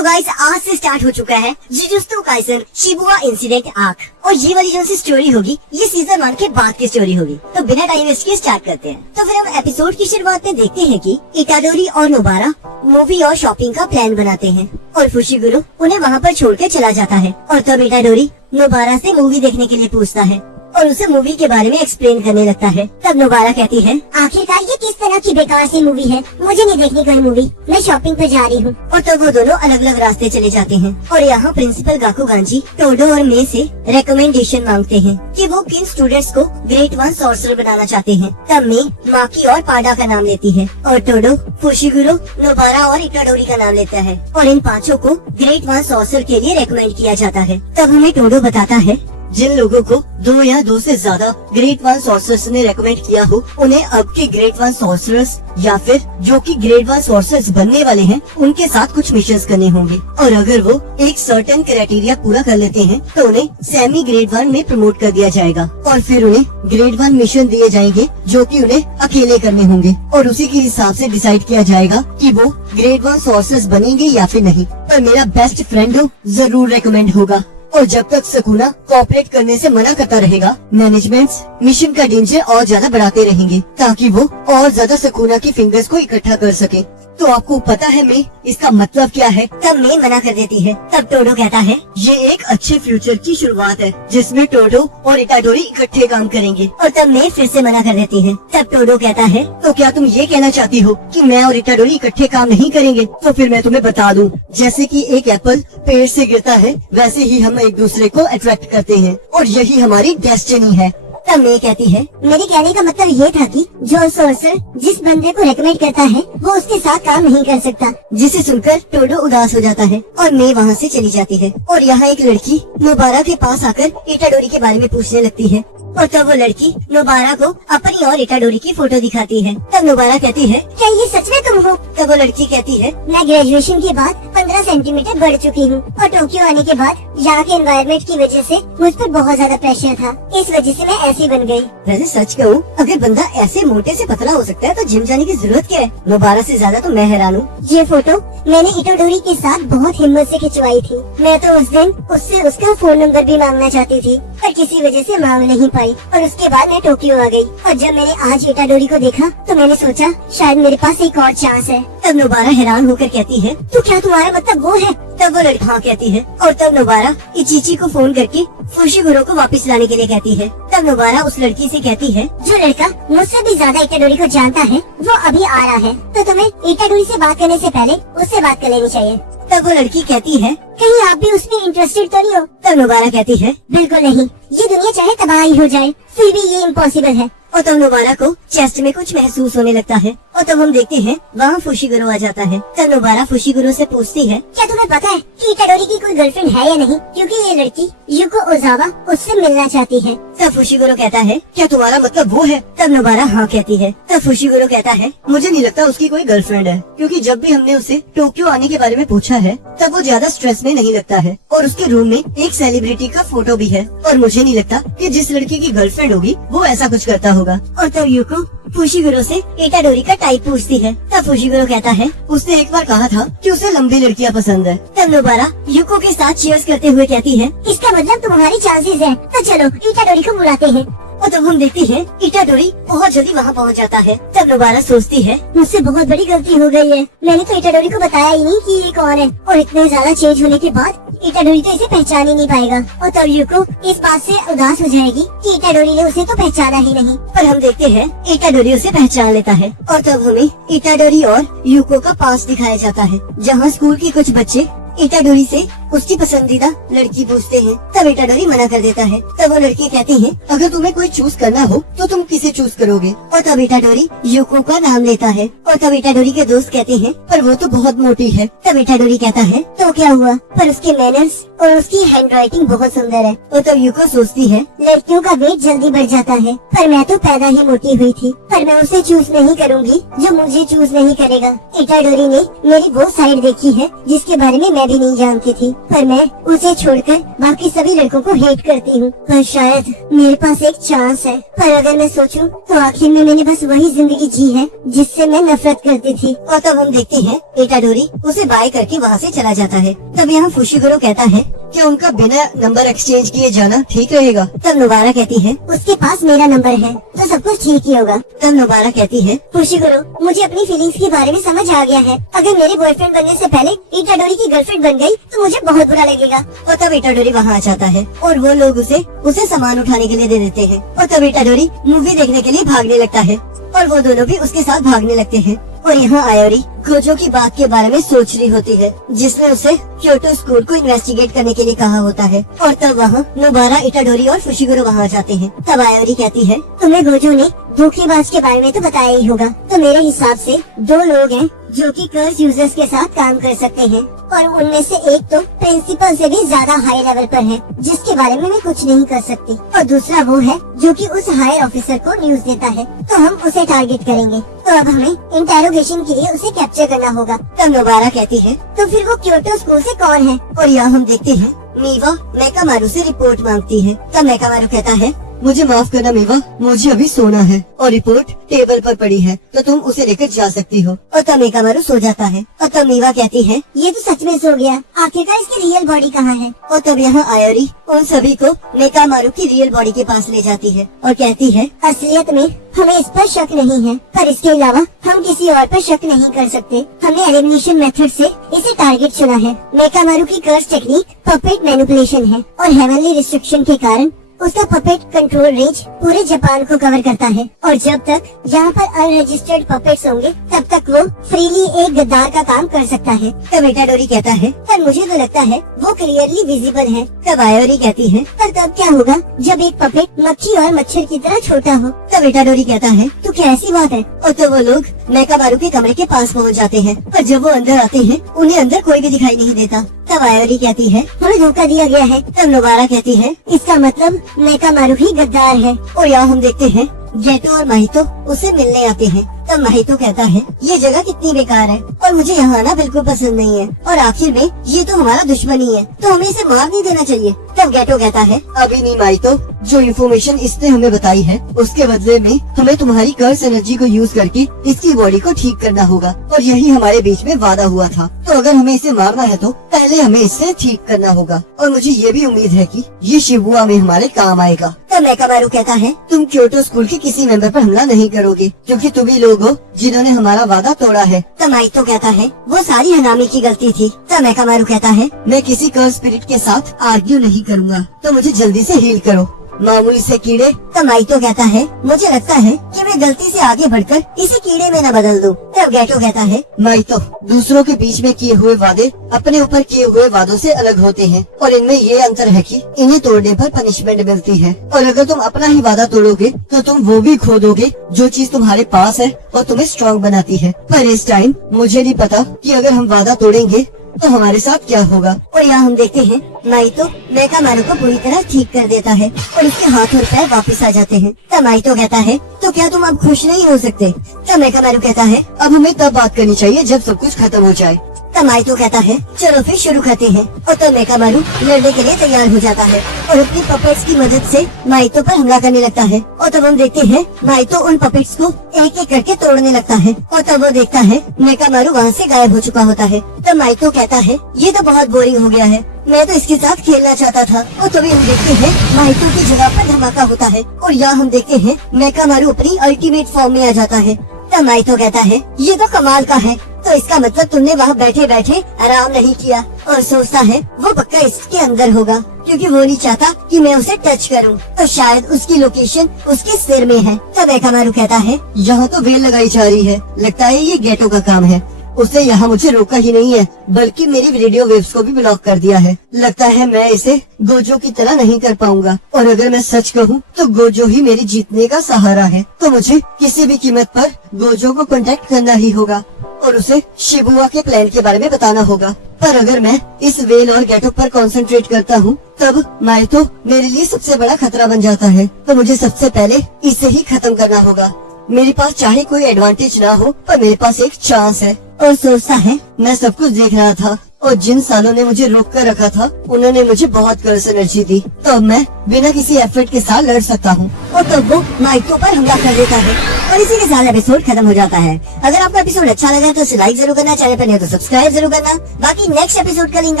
तो गाइस आज से स्टार्ट हो चुका है jujutsu Kaisen Shibuya incident arc. और ये वाली जो सी स्टोरी होगी ये सीजन 1 के बाद की स्टोरी होगी। तो बिना टाइम वेस्ट किए स्टार्ट करते हैं। तो फिर हम एपिसोड की शुरुआत में देखते हैं कि इटाडोरी और नोबारा मूवी और शॉपिंग का प्लान बनाते हैं और फुशिगुरो उन्हें वहाँ पर छोड़ के चला जाता है। और तब इटाडोरी नोबारा से मूवी देखने के लिए पूछता है और उसे मूवी के बारे में एक्सप्लेन करने लगता है। तब नोबारा कहती है, आखिरकार ये किस तरह की बेकार सी मूवी है, मुझे नहीं देखनी कोई मूवी, मैं शॉपिंग पे जा रही हूँ। और तब वो दोनों अलग अलग रास्ते चले जाते हैं। और यहाँ प्रिंसिपल गाकुगांजी टोडो और मे से रिकमेंडेशन मांगते हैं कि वो किन स्टूडेंट्स को ग्रेड 1 सॉर्सरर बनाना चाहते हैं। तब मे माकी और पाडा का नाम लेती है और टोडो फुशिगुरो नोबारा और इटाडोरी का नाम लेता है और इन पांचों को ग्रेड 1 सॉर्सरर के लिए रेकमेंड किया जाता है। तब हमें टोडो बताता है, जिन लोगों को 2 या 2 से ज्यादा ग्रेड 1 सॉर्सरर्स ने रेकमेंड किया हो उन्हें अब के ग्रेड 1 सॉर्सरर्स या फिर जो कि ग्रेड 1 सॉर्सरर्स बनने वाले हैं उनके साथ कुछ मिशंस करने होंगे। और अगर वो एक सर्टेन क्राइटेरिया पूरा कर लेते हैं तो उन्हें सेमी ग्रेड 1 में प्रमोट कर दिया जाएगा और फिर उन्हें ग्रेड 1 मिशन दिए जाएंगे जो कि उन्हें अकेले करने होंगे और उसी के हिसाब से डिसाइड किया जाएगा कि वो ग्रेड 1 सॉर्सरर्स बनेंगे या फिर नहीं। पर मेरा बेस्ट फ्रेंड हो जरूर रेकमेंड होगा। और जब तक सुकुना कोऑपरेट करने से मना करता रहेगा मैनेजमेंट्स मिशन का डेंजर और ज्यादा बढ़ाते रहेंगे ताकि वो और ज्यादा सुकुना की फिंगर्स को इकट्ठा कर सके। तो आपको पता है मैं इसका मतलब क्या है? तब मैं मना कर देती है। तब टोडो कहता है, ये एक अच्छे फ्यूचर की शुरुआत है जिसमें टोडो और इटाडोरी इकट्ठे काम करेंगे। और तब मैं फिर से मना कर देती है। तब टोडो कहता है, तो क्या तुम ये कहना चाहती हो कि मैं और इटाडोरी इकट्ठे काम नहीं करेंगे? तो फिर मैं तुम्हें बता दूं, जैसे कि एक एप्पल पेड़ से गिरता है वैसे ही हम एक दूसरे को अट्रैक्ट करते हैं और यही हमारी डेस्टिनी है। तब मैं कहती है, मेरे कहने का मतलब ये था कि जो सोर्सर जिस बंदे को रेकमेंड करता है वो उसके साथ काम नहीं कर सकता। जिसे सुनकर टोडो उदास हो जाता है और मैं वहाँ से चली जाती है। और यहाँ एक लड़की नोबारा के पास आकर इटाडोरी के बारे में पूछने लगती है और तब वो लड़की नोबारा को अपनी और इटाडोरी की फोटो दिखाती है। तब नोबारा कहती है, क्या ये सच में तुम हो? तब वो लड़की कहती है, मैं ग्रेजुएशन के बाद 15 सेंटीमीटर बढ़ चुकी हूँ और टोक्यो आने के बाद यहाँ के एनवायरनमेंट की वजह से मुझ पर बहुत ज्यादा प्रेशर था, इस वजह से मैं ऐसी बन गई। वैसे सच कहूँ अगर बंदा ऐसे मोटे से पतला हो सकता है तो जिम जाने की जरूरत क्या है? नोबारा से ज्यादा तो मैं हैरान हूँ। ये फोटो मैंने इटाडोरी के साथ बहुत हिम्मत से खिंचवाई थी। मैं तो उस दिन उससे उसका फोन नंबर भी मांगना चाहती थी पर किसी वजह से मांग नहीं पाई और उसके बाद मैं टोक्यो आ गई। और जब मैंने आज इटाडोरी को देखा तो मैंने सोचा शायद मेरे पास एक और चांस है। तब नोबारा हैरान होकर कहती है, तो क्या तुम्हारा मतलब वो है? तब वो लड़की हाँ कहती है और तब नोबारा इचिची को फोन करके फुशिगुरो को वापस लाने के लिए कहती है। तब नोबारा उस लड़की से कहती है, जो लड़का मुझसे भी ज्यादा इटाडोरी को जानता है वो अभी आ रहा है, तो तुम्हें इटाडोरी से बात करने से पहले उससे बात कर लेनी चाहिए। तब वो लड़की कहती है, कहीं आप भी उसमें इंटरेस्टेड तो नहीं हो? तब नोबारा कहती है, बिल्कुल नहीं, ये दुनिया चाहे तबाही हो जाए फिर भी ये इम्पॉसिबल है। और तब नोबारा को चेस्ट में कुछ महसूस होने लगता है और तब हम देखते हैं वहाँ फुशिगुरो आ जाता है। तब नोबारा फुशिगुरो से पूछती है, क्या तुम्हें पता है कि इटाडोरी की कोई गर्लफ्रेंड है या नहीं, क्योंकि ये लड़की युको ओजावा उससे मिलना चाहती है। तब फुशिगुरो कहता है, क्या तुम्हारा मतलब वो है? तब नोबारा हाँ कहती है। तब फुशिगुरो कहता है, मुझे नहीं लगता उसकी कोई गर्लफ्रेंड है क्योंकि जब भी हमने उसे टोक्यो आने के बारे में पूछा है तब वो ज्यादा स्ट्रेस में नहीं लगता है और उसके रूम में एक सेलिब्रिटी का फोटो भी है और मुझे नहीं लगता कि जिस लड़की की गर्लफ्रेंड होगी वो ऐसा कुछ करता होगा। और तब युको फुशिगुरो से इटाडोरी का टाइप पूछती है। तब फुशिगुरो कहता है, उसने एक बार कहा था कि उसे लंबी लड़कियां पसंद है। तब नोबारा युको के साथ चीयर्स करते हुए कहती है, इसका मतलब तुम्हारी चांसेस है, तो चलो इटाडोरी को बुलाते हैं। और तब हम देखते हैं इटाडोरी बहुत जल्दी वहाँ पहुँच जाता है। तब नोबारा सोचती है, मुझसे बहुत बड़ी गलती हो गई है, मैंने तो इटाडोरी को बताया ही नहीं कि ये कौन है और इतने ज्यादा चेंज होने के बाद इटाडोरी तो इसे पहचान ही नहीं पाएगा। और तब युको इस बात से उदास हो जाएगी कि इटाडोरी ने उसे तो पहचाना ही नहीं। पर हम देखते हैं इटाडोरी उसे पहचान लेता है और तब हमें इटाडोरी और युको का पास दिखाया जाता है जहाँ स्कूल के कुछ बच्चे इटाडोरी से उसकी पसंदीदा लड़की पूछते हैं। तब इटाडोरी मना कर देता है। तब वो लड़की कहती है, अगर तुम्हें कोई चूज करना हो तो तुम किसे चूज करोगे? और तब इटाडोरी युको का नाम लेता है और तब इटाडोरी के दोस्त कहते हैं, पर वो तो बहुत मोटी है। तब इटाडोरी कहता है, तो क्या हुआ, पर उसके मैनर्स और उसकी हैंडराइटिंग बहुत सुंदर है। और तब यूको सोचती है, लड़कियों का वेट जल्दी बढ़ जाता है, पर मैं तो पैदा ही मोटी हुई थी। पर मैं उसे चूज नहीं करूंगी जो मुझे चूज नहीं करेगा। इटाडोरी ने मेरी वो साइड देखी है जिसके बारे में मैं भी नहीं जानती थी, पर मैं उसे छोड़कर बाकी सभी लड़कों को हेट करती हूँ। पर शायद मेरे पास एक चांस है, पर अगर मैं सोचूं तो आखिर में मैंने बस वही जिंदगी जी है जिससे मैं नफरत करती थी। और तब हम देखते हैं इटाडोरी उसे बाय करके वहाँ से चला जाता है। तब यहाँ फुशिगुरो कहता है कि उनका बिना नंबर एक्सचेंज किए जाना ठीक रहेगा। तब नोबारा कहती है, उसके पास मेरा नंबर है तो सब कुछ ठीक ही होगा। तब नोबारा कहती है, फुशिगुरो, मुझे अपनी फीलिंग्स के बारे में समझ आ गया है। अगर मेरे बॉयफ्रेंड बनने से पहले इटाडोरी की गर्लफ्रेंड बन गई तो मुझे बहुत बुरा लगेगा। और तब इटाडोरी वहाँ आ जाता है और वो लोग उसे सामान उठाने के लिए दे देते हैं। और तब इटाडोरी मूवी देखने के लिए भागने लगता है और वो दोनों भी उसके साथ भागने लगते हैं। और यहाँ आयोरी गोजो की बात के बारे में सोच रही होती है जिसने उसे क्योटो स्कूल को इन्वेस्टिगेट करने के लिए कहा होता है। और तब वहाँ नोबारा, इटाडोरी और फुशिगुरो वहाँ जाते हैं। तब आयोरी कहती है, तुम्हें गोजो ने धोखेबाज के बारे में तो बताया ही होगा। तो मेरे हिसाब से 2 लोग हैं जो कि कर्ज यूजर्स के साथ काम कर सकते हैं, और उनमें से एक तो प्रिंसिपल से भी ज्यादा हाई लेवल पर है जिसके बारे में मैं कुछ नहीं कर सकती, और दूसरा वो है जो कि उस हायर ऑफिसर को न्यूज देता है। तो हम उसे टारगेट करेंगे। तो अब हमें इंटेरोगेशन के लिए उसे कैप्चर करना होगा। तब नोबारा कहती है, तो फिर वो क्योटो स्कूल से कौन है? और यहाँ हम देखते हैं मीवा मेकामारू से रिपोर्ट मांगती है। तब मेकामारू कहता है, मुझे माफ करना मीवा, मुझे अभी सोना है और रिपोर्ट टेबल पर पड़ी है तो तुम उसे लेकर जा सकती हो। और तब मेकामारू सो जाता है। और तब मीवा कहती है, ये तो सच में सो गया। आखिरकार इसकी रियल बॉडी कहाँ है? और तब यहाँ आयोरी उन सभी को मेकामारू की रियल बॉडी के पास ले जाती है और कहती है, असलियत में हमें इस पर शक नहीं है, पर इसके अलावा हम किसी और पर शक नहीं कर सकते। हमने एलिमिनेशन मेथड से इसे टारगेट चुना है। मेकामारू की कर्स टेक्निक पपेट मैनिपुलेशन है और हेवनली रिस्ट्रिक्शन के कारण उसका पपेट कंट्रोल रेंज पूरे जापान को कवर करता है। और जब तक यहाँ पर अनरजिस्टर्ड पपेट्स होंगे तब तक वो फ्रीली एक गद्दार का काम कर सकता है। तब इटाडोरी कहता है, पर मुझे तो लगता है वो क्लियरली विजिबल है। तब आयोरी कहती है, पर तब क्या होगा जब एक पपेट मक्खी और मच्छर की तरह छोटा हो? तब इटाडोरी कहता है, तो क्या ऐसी बात है? और तो वो लोग मेकामारू के कमरे के पास पहुंच जाते हैं और जब वो अंदर आते हैं उन्हें अंदर कोई भी दिखाई नहीं देता। तब आयोरी कहती है, हमें धोखा दिया गया है। तब नोबारा कहती है, इसका मतलब मेकामारू ही गद्दार है। और यहाँ हम देखते हैं गेटो और माहितो उसे मिलने आते हैं। तब माहितो कहता है, ये जगह कितनी बेकार है और मुझे यहाँ आना बिल्कुल पसंद नहीं है और आखिर में ये तो हमारा दुश्मन ही है तो हमें इसे मार नहीं देना चाहिए। तब गेटो कहता है, अभी नहीं माहितो, जो इन्फॉर्मेशन इसने हमें बताई है उसके बदले में हमें तुम्हारी कर्स एनर्जी को यूज करके इसकी बॉडी को ठीक करना होगा और यही हमारे बीच में वादा हुआ था। तो अगर हमें इसे मारना है तो पहले हमें इसे ठीक करना होगा और मुझे ये भी उम्मीद है कि ये शिबुया में हमारे काम आएगा। तब मेकामारू कहता है, तुम क्योटो स्कूल के किसी मेंबर पर हमला नहीं करोगे क्योंकि तुम ही लोग हो जिन्होंने हमारा वादा तोड़ा है। तब माहितो कहता है, वो सारी हनामी की गलती थी। तब मेकामारू कहता है, मैं किसी कर्स स्पिरिट के साथ आर्ग्यू नहीं करूँगा तो मुझे जल्दी से हील करो, मामूली से कीड़े। तब माहितो कहता है, मुझे लगता है कि मैं गलती से आगे बढ़कर इसे कीड़े में न बदल दूं। तब गेटो कहता है, माहितो, दूसरों के बीच में किए हुए वादे अपने ऊपर किए हुए वादों से अलग होते हैं और इनमें ये अंतर है कि इन्हें तोड़ने पर पनिशमेंट मिलती है और अगर तुम अपना ही वादा तोड़ोगे तो तुम वो भी खो दोगे जो चीज तुम्हारे पास है और तुम्हें स्ट्रॉन्ग बनाती है। पर इस टाइम मुझे नहीं पता कि अगर हम वादा तोड़ेंगे तो हमारे साथ क्या होगा। और यहाँ हम देखते हैं माहितो मेकामारू को पूरी तरह ठीक कर देता है और उसके हाथ और पैर वापस आ जाते हैं। तब माहितो कहता है, तो क्या तुम अब खुश नहीं हो सकते? तब मेकामारू कहता है, अब हमें तब बात करनी चाहिए जब सब कुछ खत्म हो जाए। तब माहितो कहता है, चलो फिर शुरू करते हैं। और तब मेकामारू लड़ने के लिए तैयार हो जाता है और अपनी पपेट्स की मदद से माहितो पर हमला करने लगता है। और तब हम देखते हैं माहितो उन पपेट्स को एक एक करके तोड़ने लगता है और तब वो देखता है मेकामारू वहाँ से गायब हो चुका होता है। तब माहितो कहता है, ये तो बहुत बोरिंग हो गया है, मैं तो इसके साथ खेलना चाहता था। और तभी हम देखते हैं माहितो की जगह पर धमाका होता है और यहाँ हम देखते हैं मेकामारू अपनी अल्टीमेट फॉर्म में आ जाता है। तब माहितो कहता है, ये तो कमाल का है, तो इसका मतलब तुमने वहाँ बैठे बैठे आराम नहीं किया। और सोचता है वो पक्का इसके अंदर होगा क्योंकि वो नहीं चाहता कि मैं उसे टच करूं, तो शायद उसकी लोकेशन उसके सिर में है। तब मेकामारू कहता है, यहाँ तो बेल लगाई जा रही है, लगता है ये गेटो का काम है। उसने यहाँ मुझे रोका ही नहीं है बल्कि मेरी रेडियो वेव्स को भी ब्लॉक कर दिया है। लगता है मैं इसे गोजो की तरह नहीं कर पाऊंगा और अगर मैं सच कहूँ तो गोजो ही मेरी जीतने का सहारा है। तो मुझे किसी भी कीमत पर गोजो को कांटेक्ट करना ही होगा और उसे शिबुआ के प्लान के बारे में बताना होगा। पर अगर मैं इस वेल और गेटो पर कंसंट्रेट करता हूँ तब माइतो मेरे लिए सबसे बड़ा खतरा बन जाता है। तो मुझे सबसे पहले इसे ही खत्म करना होगा। मेरे पास चाहे कोई एडवांटेज ना हो पर मेरे पास एक चांस है। और सोचता है मैं सब कुछ देख रहा था और जिन सालों ने मुझे रोक कर रखा था उन्होंने मुझे बहुत कर्स एनर्जी दी, तो अब मैं बिना किसी एफर्ट के साथ लड़ सकता हूँ। और तब वो माइको पर हमला कर देता है और इसी के साथ एपिसोड खत्म हो जाता है। अगर आपको एपिसोड अच्छा लगा तो उसे लाइक जरूर करना, चैनल पर नहीं हो तो सब्सक्राइब जरूर करना। बाकी नेक्स्ट एपिसोड का लिंक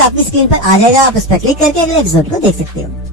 आपकी स्क्रीन पर आ जाएगा, आप उस पर क्लिक करके अगले एपिसोड को देख सकते हो।